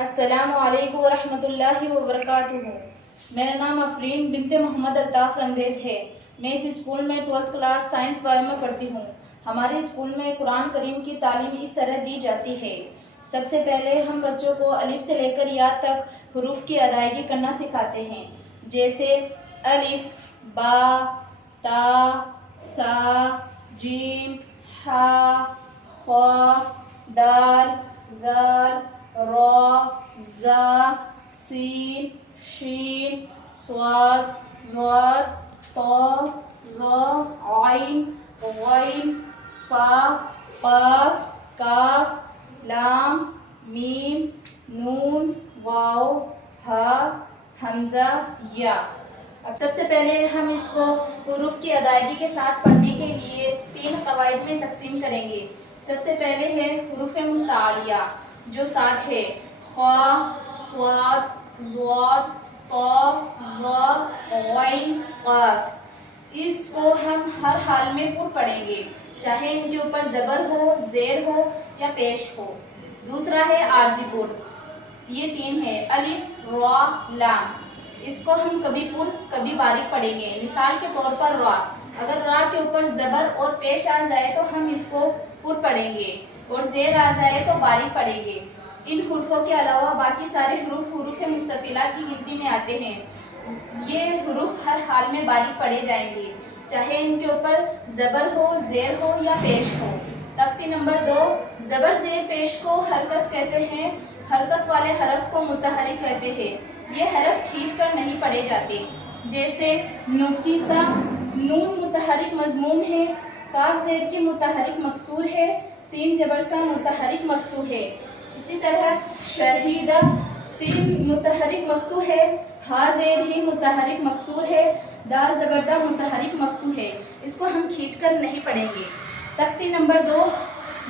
अस्सलामु अलैकुम वरहमतुल्लाहि वबरकातुहू। मेरा नाम अफरीन बिनते मोहम्मद अल्ताफ़ रंगरेज है। मैं इस स्कूल में 12th क्लास साइंस वाले में पढ़ती हूँ। हमारे स्कूल में कुरान करीम की तालीम इस तरह दी जाती है। सबसे पहले हम बच्चों को अलिफ से लेकर या तक हरूफ की अदायगी करना सिखाते हैं, जैसे अलिफ, बा, ता, सा, जीम, हा, खा, दाल, दाल, रा, जा, सीन, शीन, स्वाद, ज़ाद, तो, ज़ा, आइन, गैन, फा, काफ, काफ, लाम, मीम, नून, वाव, हा, हमजा, या। अब सबसे पहले हम इसको हुरूफ की अदायगी के साथ पढ़ने के लिए 3 कवायद में तकसीम करेंगे। सबसे पहले है हुरूफ मुस्तालिया, जो 7 है: खा, स्वाद, ज़ाद, ता, ज़ा, गैन, काफ। इसको हम हर हाल में पुर पढ़ेंगे, चाहे इनके ऊपर ज़बर हो, ज़ेर हो या पेश हो। दूसरा है आर्जी पुर, ये 3 है: अलिफ, रा, लाम। इसको हम कभी पुर कभी बारीक पढ़ेंगे। मिसाल के तौर पर रा, अगर रा के ऊपर ज़बर और पेश आ जाए तो हम इसको पुर पढ़ेंगे, और ज़ेर आ जाए तो बारीक पढ़ेंगे। इन हुरूफों के अलावा बाकी सारे हुरूफ हुरूफ मुस्तफिला की गिनती में आते हैं। ये हुरूफ हर हाल में बारीक पढ़े जाएंगे, चाहे इनके ऊपर ज़बर हो, ज़ेर हो या पेश हो। तख्ती नंबर 2, ज़बर ज़ेर पेश को हरकत कहते हैं। हरकत वाले हरफ को मुतहरिक कहते हैं। ये हरफ खींचकर नहीं पढ़े जाते, जैसे नुकीसा, नून मुतहरिक मजमूम है, काफ ज़ेर की मुतहरिक मकसूर है, सीन जबरसा मुतहरिक मफ्तूह है। इसी तरह शहीदा, सीन मुतहरिक मफ्तूह है, हा ज़ेर ही मुतहरिक मकसूर है, दाल जबरदा मुतहरिक मफ्तूह है। इसको हम खींचकर नहीं पढ़ेंगे। तख्ती नंबर 2,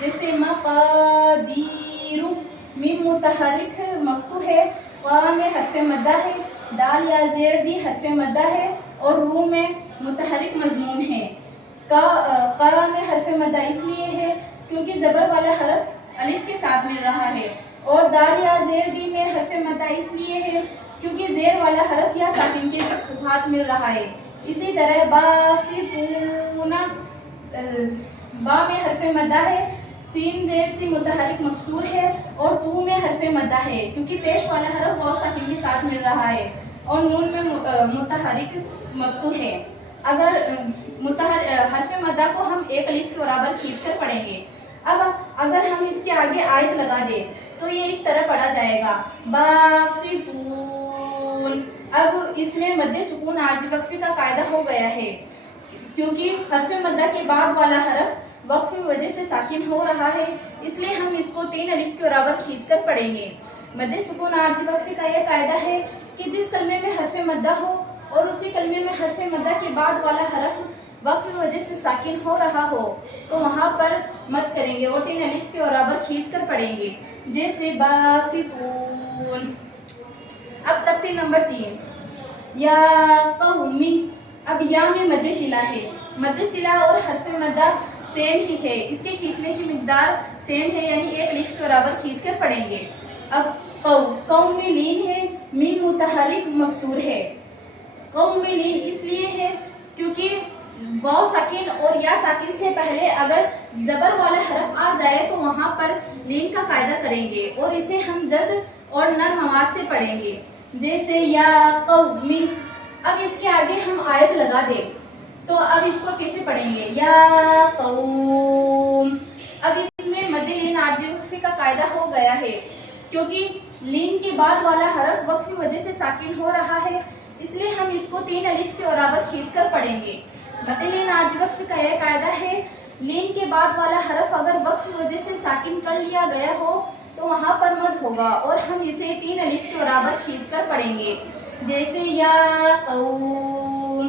जैसे मक़दीरु, मीम मुतहरिक मफ्तूह है, क़ा में हर्फ मद्दा है, दाल या ज़ेर दी हर्फ मद्दा है, और रू में मुतहरिक मजमूम है। क़रा में हर्फ मद्दा इसलिए है क्योंकि ज़बर वाला हरफ अलिफ के साथ मिल रहा है, और दाल या ज़ेर दी में हर्फ मद्दा इसलिए है क्योंकि ज़ेर वाला हरफ या साकिन के साथ मिल रहा है। इसी तरह बासितूना, बा में हर्फ मद्दा है, सीन ज़ेर सी मुतहरिक मकसूर है, और तू में हर्फ मद्दा है क्योंकि पेश वाला हरफ वाव साकिन के साथ मिल रहा है, और नून में मुतहरिक मफ्तूह है। अगर हर्फ मद्दा को हम एक अलिफ के बराबर खींचकर पढ़ेंगे। अब अगर हम इसके आगे आयत लगा दें तो ये इस तरह पढ़ा जाएगा, बासितून। अब इसमें मद्दे सुकून आर्जी वक्फी का कायदा हो गया है, क्योंकि हर्फ मद्दा के बाद वाला हरफ वक्फ की वजह से साकिन हो रहा है, इसलिए हम इसको 3 अलिफ के बराबर खींचकर पढ़ेंगे। मद्दे सुकून आर्जी वक्फी का यह कायदा है कि जिस कलमे में हर्फ मद्दा हो और उसी कलमे में हर्फ मद्दा के बाद वाला हरफ वक्फ की वजह से साकिन हो रहा हो तो वहाँ पर मद करेंगे और 3 अलिफ के बराबर खींचकर पढ़ेंगे, जैसे बासितून। अब तख्ती नंबर 3, या कौमी। अब या में मद्दे सिला है। मद्दे सिला और हर्फ मद्दा सेम ही है, इसके खींचने की मिकदार सेम है, यानी 1 अलिफ के बराबर खींचकर पढ़ेंगे। अब कौम में लीन है, मीम मुतहरिक मकसूर है। कौम में लीन इसलिए है क्योंकि वाव साकिन और या साकिन से पहले अगर ज़बर वाला हरफ आ जाए तो वहाँ पर लीन का कायदा करेंगे, और इसे हम जद और नर्म आवाज से पढ़ेंगे, जैसे या कौमी। अब इसके आगे हम आयत लगा दें तो अब इसको कैसे पढ़ेंगे, या कौम। अब इसमें मद्दे लीन आर्जी वक्फी का कायदा हो गया है, क्योंकि लीन के बाद वाला हरफ वक्फ की वजह से साकिन हो रहा है, इसलिए हम इसको 3 अलिफ के बराबर खींचकर पढ़ेंगे। मद्दे लीन आर्जी वक्फी का यह कायदा है, लीन के बाद वाला हरफ अगर वक्फ की वजह से साकिन कर लिया गया हो तो वहाँ पर मद होगा, और हम इसे 3 अलिफ के बराबर खींचकर पढ़ेंगे, जैसे या कौम।